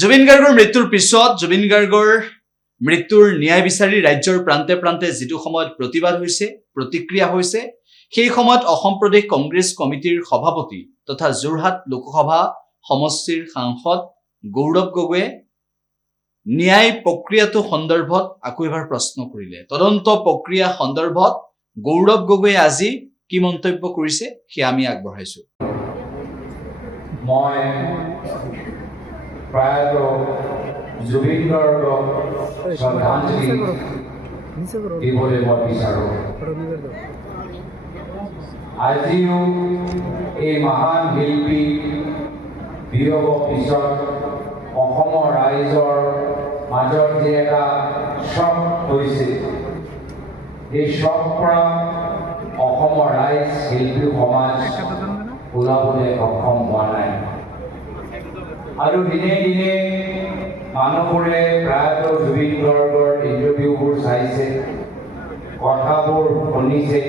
জুবিন গাৰ্গৰ মৃত্যুৰ পিছত জুবিন গাৰ্গৰ মৃত্যুৰ ন্যায় বিচাৰি ৰাজ্যৰ প্ৰান্তে প্ৰান্তে যিটো সময়ত প্ৰতিবাদ হৈছে, প্ৰতিক্ৰিয়া হৈছে, সেই সময়ত অসম প্ৰদেশ কংগ্ৰেছ কমিটিৰ সভাপতি তথা যোৰহাট লোকসভা সমষ্টিৰ সাংসদ গৌৰৱ গগৈয়ে ন্যায় প্ৰক্ৰিয়াটো সন্দৰ্ভত আকৌ এবাৰ প্ৰশ্ন কৰিলে। তদন্ত প্ৰক্ৰিয়া সন্দৰ্ভত গৌৰৱ গগৈয়ে আজি কি মন্তব্য কৰিছে সেয়া আমি আগবঢ়াইছো। মই প্ৰায়ত জুবিন গাৰ্গক শ্ৰদ্ধাঞ্জলি দিবলৈ মই বিচাৰোঁ। আজিও এই মহান শিল্পী বিয়োগৰ পিছত অসমৰ ৰাইজৰ মাজত যে এটা শক হৈছে, এই শক পৰা অসমৰ ৰাইজ শিল্পী সমাজ ওলাবলৈ সক্ষম হোৱা নাই। আৰু দিনে দিনে মানুহবোৰে প্ৰায়ত জুবিন গাৰ্গৰ ইণ্টাৰভিউবোৰ চাইছে, কথাবোৰ শুনিছে,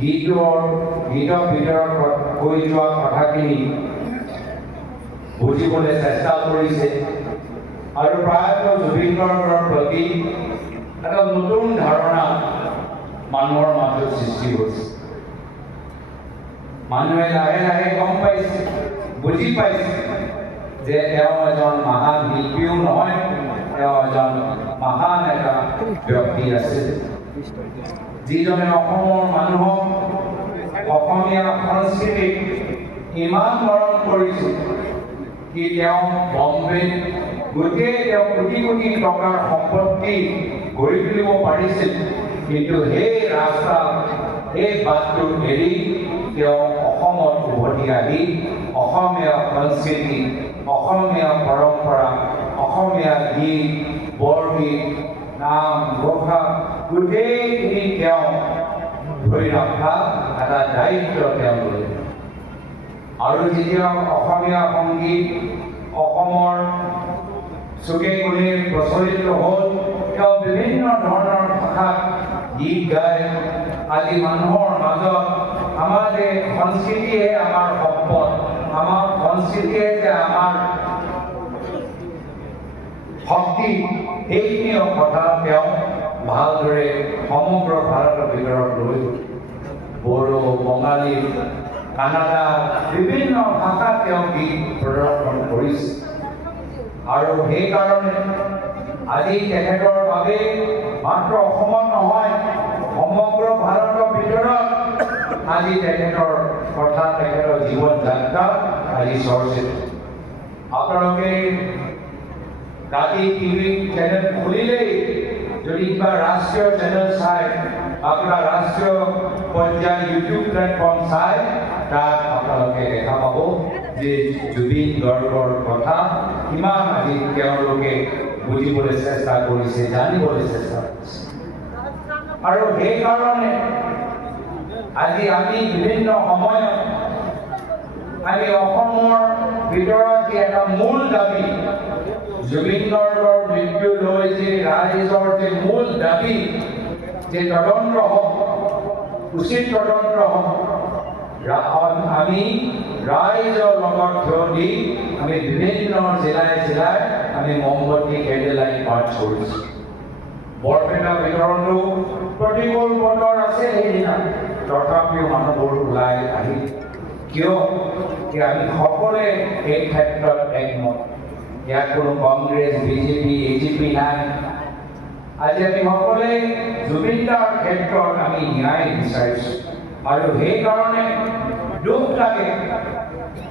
গীতৰ ভিতৰত কৈ যোৱা কথাখিনি বুজিবলৈ চেষ্টা কৰিছে। আৰু প্ৰায়ত জুবিন গাৰ্গৰ প্ৰতি এটা নতুন ধাৰণা মানুহৰ মাজত সৃষ্টি হৈছে। মানুহে লাহে লাহে গম পাইছে, বুজি পাইছে যে তেওঁ এজন মহান শিল্পীও নহয়, তেওঁ এজন মহান এটা ব্যক্তি আছিল, যিজনে অসমৰ মানুহক অসমীয়া সংস্কৃতিক ইমান মৰম কৰিছিল কি তেওঁ বম্বেত গোটেই তেওঁ কোটি কোটি টকাৰ সম্পত্তি গঢ়ি তুলিব পাৰিছিল, কিন্তু সেই ৰাস্তা সেই বাটটো এৰি তেওঁ অসমত উভতি আহি অসমীয়া সংস্কৃতি, অসমীয়া পৰম্পৰা, অসমীয়া গীত, বৰগীত, নাম ঘোষা গোটেইখিনি তেওঁ ধৰি ৰখা এটা দায়িত্ব তেওঁ ল'লে। আৰু যেতিয়া অসমীয়া সংগীত অসমৰ চুকে কোণে প্ৰচলিত হ'ল, তেওঁ বিভিন্ন ধৰণৰ ভাষাত গীত গাই আজি মানুহৰ মাজত আমাৰ যে সংস্কৃতিয়ে আমাৰ সম্পদ, আমাৰ সংস্কৃতিয়ে যে আমাৰ শক্তি, সেইখিনি কথা তেওঁ ভালদৰে সমগ্ৰ ভাৰতৰ ভিতৰত লৈ বড়ো, বঙালী, কানাডা বিভিন্ন ভাষাত তেওঁ গীত প্ৰদৰ্শন কৰিছে। আৰু সেইকাৰণে আজি তেখেতৰ বাবে মাত্ৰ অসমত নহয়, সমগ্ৰ ভাৰতৰ ভিতৰত আজি তেখেতৰ কথা, তেখেতৰ জীৱন যাত্ৰা আজি চৰ্চিত। আপোনালোকে ৰাতি টিভি চেনেল খুলিলেই যদি কিবা ৰাষ্ট্ৰীয় চেনেল চাই, আপোনাৰ ৰাষ্ট্ৰীয় পৰ্যায়ৰ ইউটিউব প্লেটফৰ্ম চাই, তাত আপোনালোকে দেখা পাব যে জুবিন গাৰ্গৰ কথা কিমান আজি তেওঁলোকে বুজিবলৈ চেষ্টা কৰিছে, জানিবলৈ চেষ্টা কৰিছে। আৰু সেইকাৰণে আজি আমি বিভিন্ন সময়ত আমি অসমৰ ভিতৰত যে এটা মূল দাবী, জুবিন গাৰ্গৰ মৃত্যু লৈ যে ৰাইজৰ যে মূল দাবী যে তদন্ত হওক, উচিত তদন্ত হওক, আমি ৰাইজৰ লগত থিয় দি আমি বিভিন্ন জিলাই জিলাই আমি মমবতি কেণ্ডেল মাৰ্চ কৰিছোঁ। বৰপেটা ভিতৰতো প্ৰতিকূল বতৰ আছে সেইদিনা, তথাপিও মানুহবোৰ ওলাই আহি, কিয় আমি সকলোৱে এই ক্ষেত্ৰত একমত। ইয়াত কোনো কংগ্ৰেছ, বিজেপি, এজিপি নাই। আজি আমি সকলোৱে জুবিন দাৰ ক্ষেত্ৰত আমি ন্যায় বিচাৰিছোঁ। আৰু সেইকাৰণে দুখ লাগে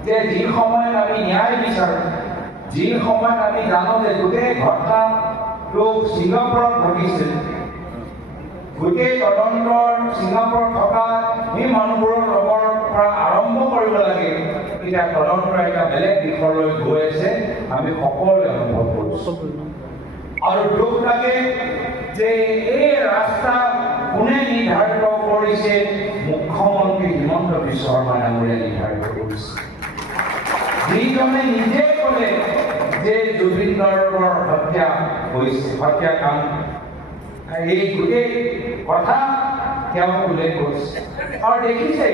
যে যি সময়ত আমি ন্যায় বিচাৰোঁ, যি সময়ত আমি জানো যে গোটেই ঘটনাটো ছিংগাপুৰত ঘটিছিল, গোটেই তদন্তৰ ছিংগাপুৰত থকা সেই মানুহবোৰৰ লগৰ পৰা আৰম্ভ কৰিব লাগে, এতিয়া তদন্ত এটা বেলেগ দিশলৈ গৈ আছে, আমি সকলোৱে অনুভৱ কৰিছোঁ। আৰু দুখ লাগে যে এই ৰাস্তা কোনে নিৰ্ধাৰিত কৰিছে? মুখ্যমন্ত্ৰী হিমন্ত বিশ্ব শৰ্মা ডাঙৰীয়াই নিৰ্ধাৰিত কৰিছে, যিজনে নিজে ক'লে যে জুবিন গাৰ্গৰ হত্যা হৈছে, হত্যাকাণ্ড, এই গোটেই কথা তেওঁ উল্লেখ কৰিছে। আৰু দেখিছে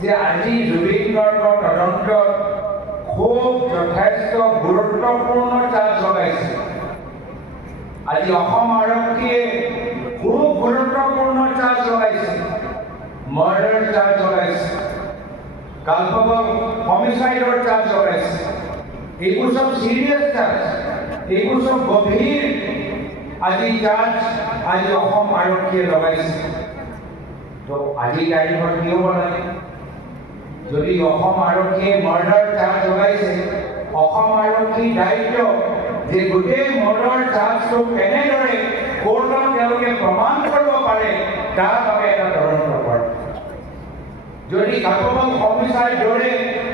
যে আজি জুবিন গাৰ্গৰ তদন্তত খুব যথেষ্ট গুৰুত্বপূৰ্ণ চাৰ্জ লগাইছে আজি অসম আৰক্ষীয়ে খুব গুৰুত্বপূৰ্ণ চাৰ্জ লগাইছে মাৰ্ডাৰ চাৰ্জ লগাইছে কালপবল হোমিসাইডৰ চাৰ্জ লগাইছে এইবোৰ সব সিৰিয়াছ চাৰ্জ এইবোৰ সব গভীৰ আজি চাৰ্জ আজি অসম আৰক্ষীয়ে লগাইছে তো আজি তাৰিখত কি হ'ব লাগে যদি অসম আৰক্ষীয়ে মাৰ্ডাৰ চাৰ্জ লগাইছে অসম আৰক্ষীৰ দায়িত্ব যে গোটেই মৰ্ডাৰ চাৰ্জটো কেনেদৰে কোৰ্টত তেওঁলোকে প্ৰমাণ কৰিব পাৰে তাৰ বাবে এটা তদন্ত কৰে যদি কালপবল হোমিসাইড দৰে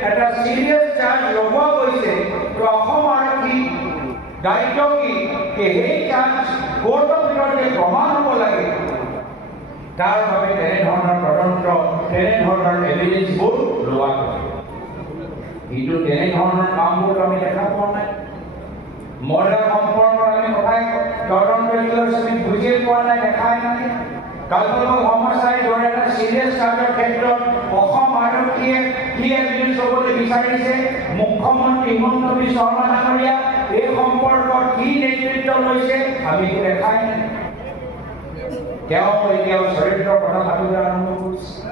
এটা সিৰিয়াছ চাৰ্জ লগোৱা গৈছে তো অসম আৰক্ষী দায়িত্ব কি সেই চাৰ্জ কোৰ্টৰ ভিতৰতে প্ৰমাণ হ'ব লাগে তাৰ বাবে তেনেধৰণৰ তদন্ত তেনেধৰণৰ এভিডেন্সবোৰ লোৱা হয় কিন্তু তেনেধৰণৰ কামবোৰ আমি দেখা পোৱা নাই মৰ্ডাৰ সম্পৰ্কত আমি কথাই তদন্ত আমি বুজিয়ে পোৱা নাই দেখাই নাই কালপবল হোমিসাইড দৰে এটা সিৰিয়াছ চাৰ্জৰ ক্ষেত্ৰত অসম আৰক্ষীয়ে কি এভিডেন্স হ'বলৈ বিচাৰিছে মুখ্যমন্ত্ৰী হিমন্ত বিশ্ব শৰ্মা ডাঙৰীয়া এই সম্পৰ্কত কি নেতৃত্ব লৈছে আমি দেখাই নাই তেওঁ এতিয়াও চৰিত্ৰৰ কথা পাতিবলৈ আৰম্ভ কৰিছে